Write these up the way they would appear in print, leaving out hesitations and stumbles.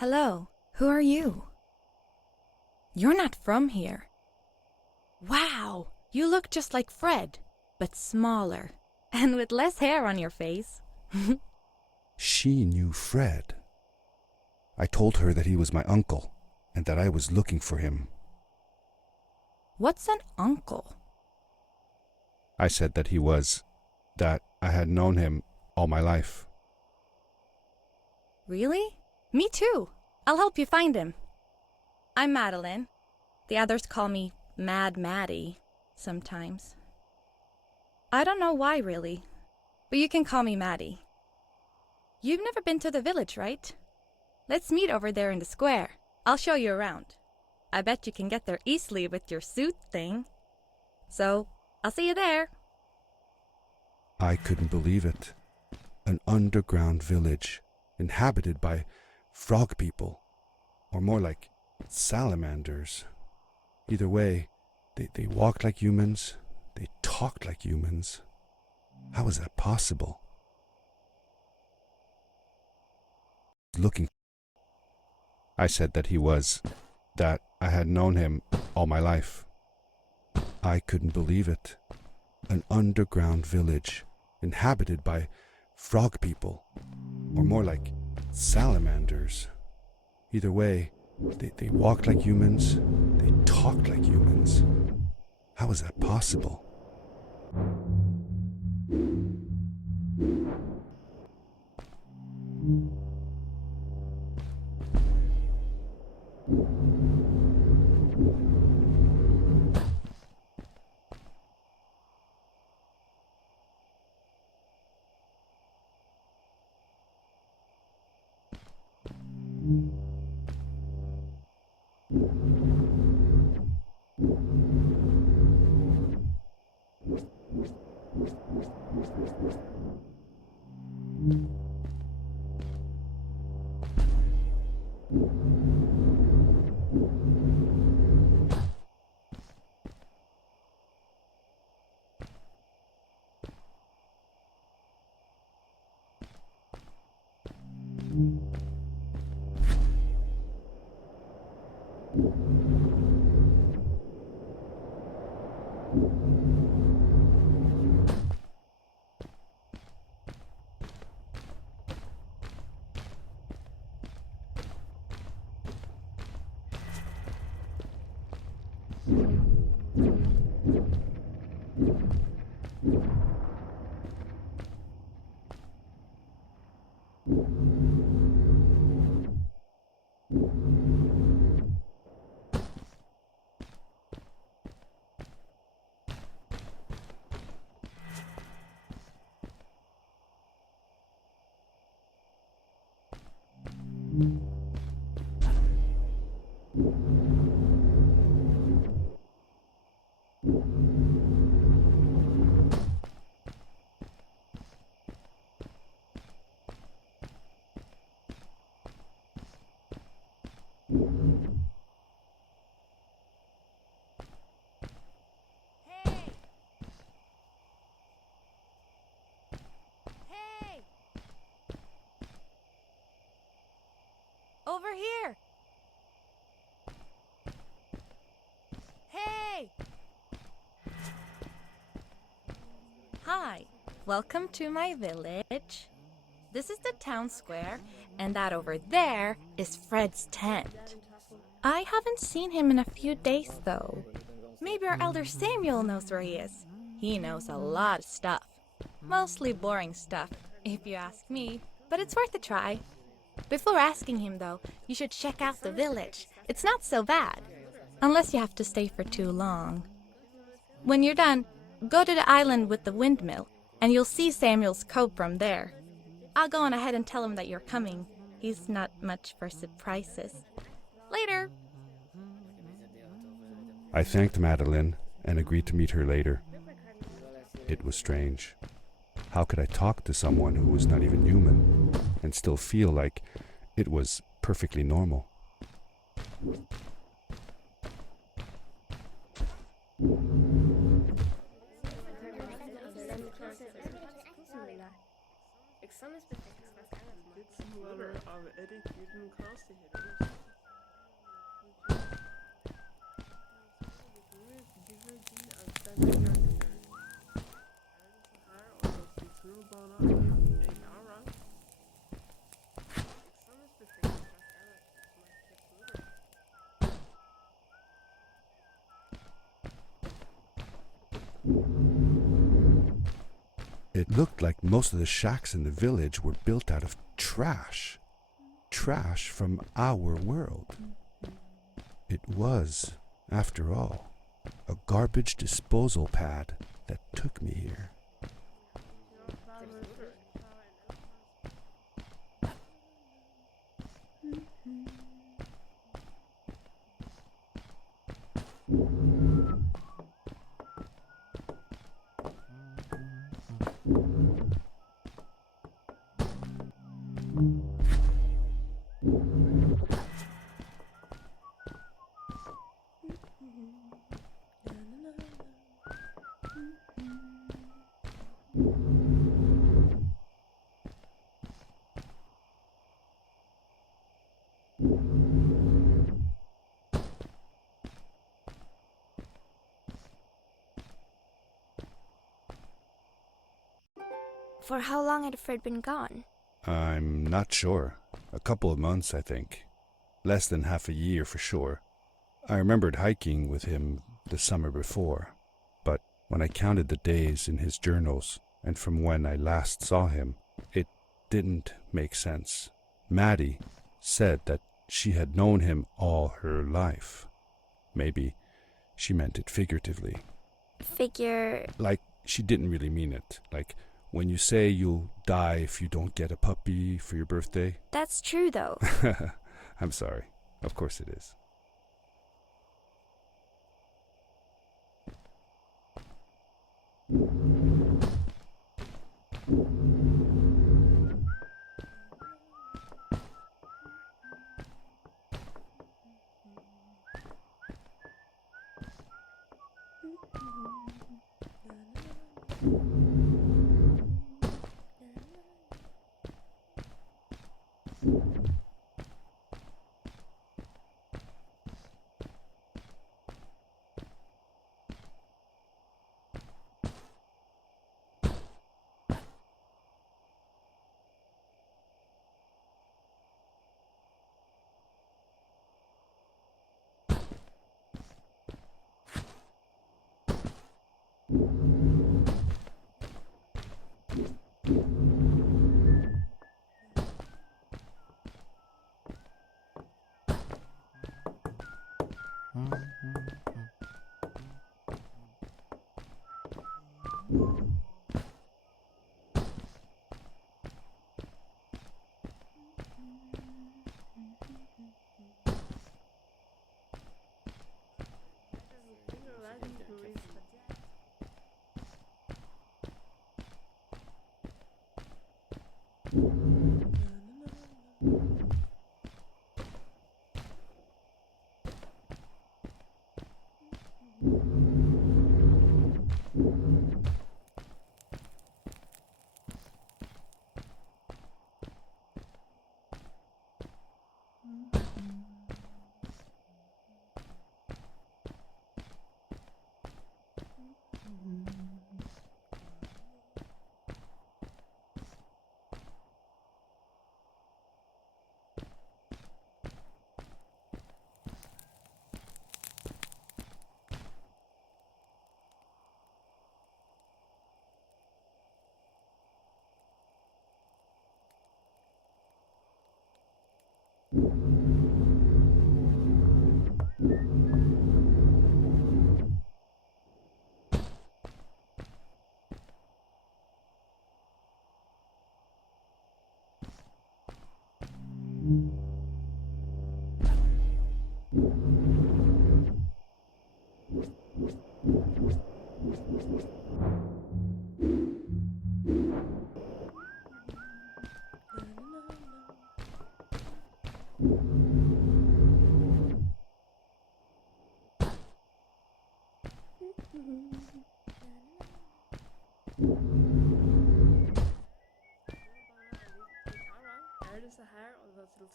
Hello, who are you? You're not from here. Wow, you look just like Fred, but smaller, and with less hair on your face. She knew Fred. I told her that he was my uncle, and that I was looking for him. What's an uncle? I said that I had known him all my life. Really? Me too. I'll help you find him. I'm Madeline. The others call me Mad Maddie sometimes. I don't know why, really, but you can call me Maddie. You've never been to the village, right? Let's meet over there in the square. I'll show you around. I bet you can get there easily with your suit thing. So, I'll see you there. I couldn't believe it. An underground village inhabited by frog people, or more like salamanders. Either way, they walked like humans, they talked like humans. How was that possible? Looking. I said that I had known him all my life. I couldn't believe it. An underground village inhabited by frog people, or more like salamanders. Either way, they walked like humans, they talked like humans. How was that possible? Hey! Over here! Hey! Hi, welcome to my village. This is the town square, and that over there is Fred's tent. I haven't seen him in a few days, though. Maybe our elder Samuel knows where he is. He knows a lot of stuff. Mostly boring stuff, if you ask me, but it's worth a try. Before asking him, though, you should check out the village. It's not so bad, unless you have to stay for too long. When you're done, go to the island with the windmill, and you'll see Samuel's cove from there. I'll go on ahead and tell him that you're coming. He's not much for surprises. Later! I thanked Madeline and agreed to meet her later. It was strange. How could I talk to someone who was not even human and still feel like it was perfectly normal? Gitsenler av Erik uden kastighet. It looked like most of the shacks in the village were built out of trash. Trash from our world. It was, after all, a garbage disposal pad that took me here. For how long had Fred been gone? I'm not sure. A couple of months, I think. Less than half a year for sure. I remembered hiking with him the summer before, but when I counted the days in his journals and from when I last saw him, it didn't make sense. Maddie said that she had known him all her life. Maybe she meant it figuratively. Like She didn't really mean it. Like when you say you'll die if you don't get a puppy for your birthday. That's true, though. I'm sorry. Of course it is.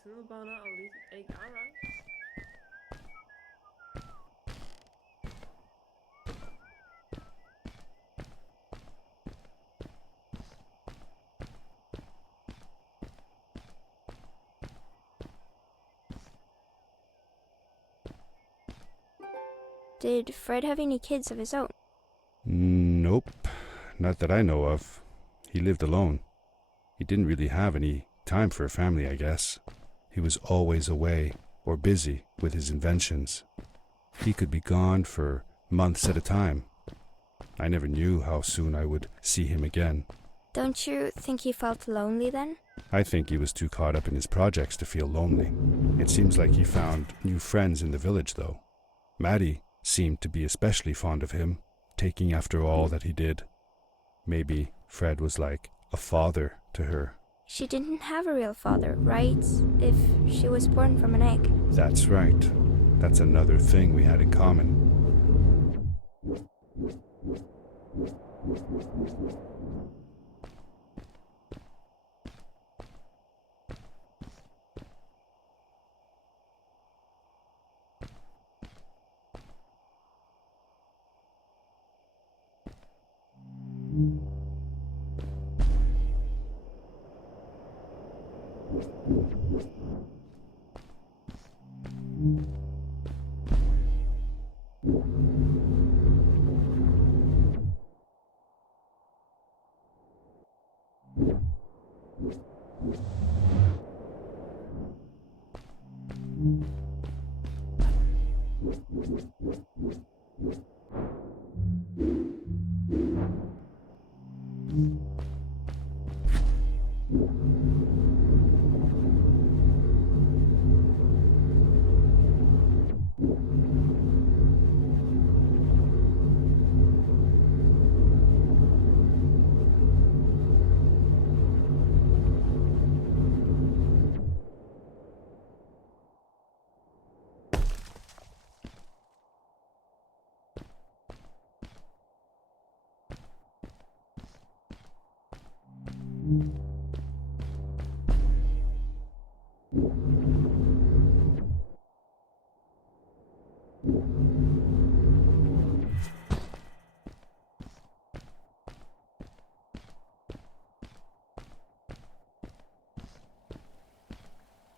tunnelbaner og lidt ikke alright. Did Fred have any kids of his own? Nope, not that I know of. He lived alone. He didn't really have any time for a family, I guess. He was always away or busy with his inventions. He could be gone for months at a time. I never knew how soon I would see him again. Don't you think he felt lonely then? I think he was too caught up in his projects to feel lonely. It seems like he found new friends in the village, though. Maddie seemed to be especially fond of him, taking after all that he did. Maybe Fred was like a father to her. She didn't have a real father, right? If she was born from an egg. That's right. That's another thing we had in common.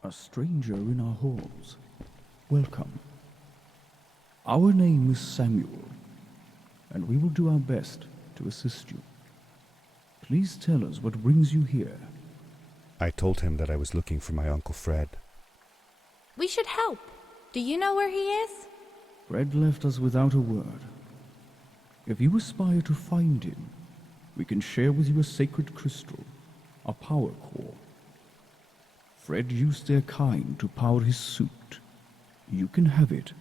A stranger in our halls. Welcome. Our name is Samuel, and we will do our best to assist you. Please tell us what brings you here. I told him that I was looking for my Uncle Fred. We should help. Do you know where he is? Fred left us without a word. If you aspire to find him, we can share with you a sacred crystal, a power core. Fred used their kind to power his suit. You can have it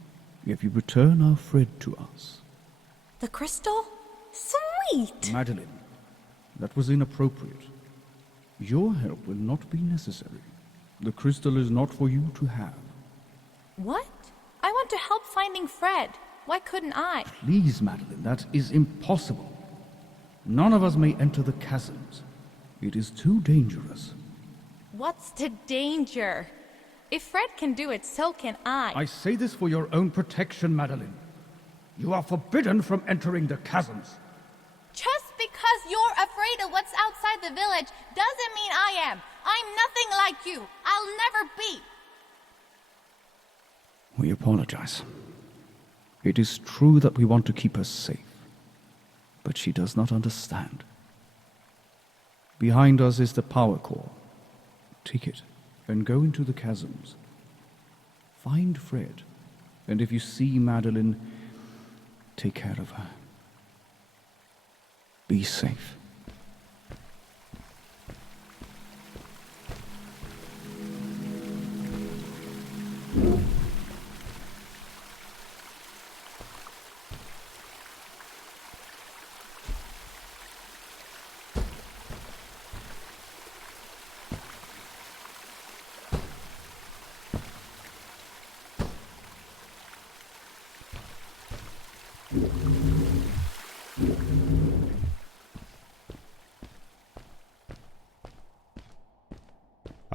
if you return our Fred to us. The crystal? Sweet! Madeline, that was inappropriate. Your help will not be necessary. The crystal is not for you to have. What? I want to help finding Fred. Why couldn't I? Please, Madeline, that is impossible. None of us may enter the chasms. It is too dangerous. What's the danger? If Fred can do it, so can I. I say this for your own protection, Madeline. You are forbidden from entering the chasms. Just because you're afraid of what's outside the village doesn't mean I am. I'm nothing like you. I'll never be. We apologize. It is true that we want to keep her safe, but she does not understand. Behind us is the power core. Take it and go into the chasms. Find Fred, and if you see Madeline, take care of her. Be safe.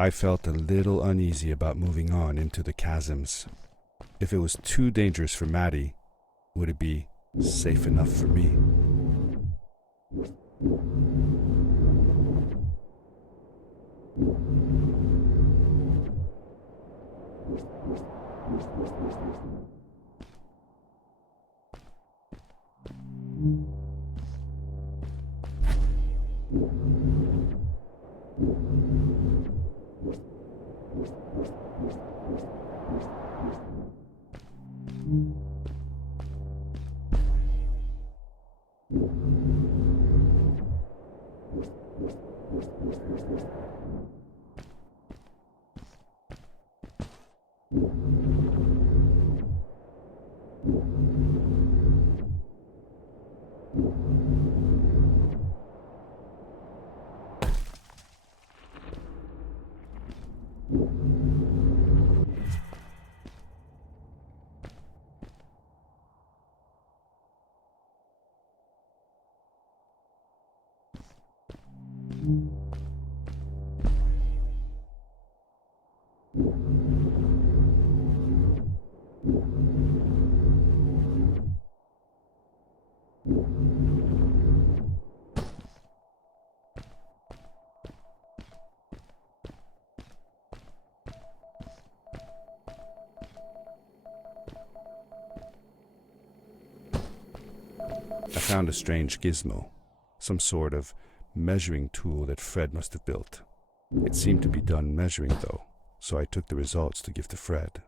I felt a little uneasy about moving on into the chasms. If it was too dangerous for Maddie, would it be safe enough for me? I found a strange gizmo, some sort of measuring tool that Fred must have built. It seemed to be done measuring though, so I took the results to give to Fred.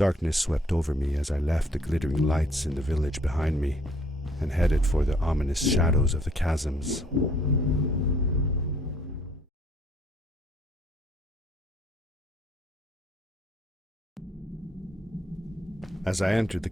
Darkness swept over me as I left the glittering lights in the village behind me and headed for the ominous shadows of the chasms. As I entered the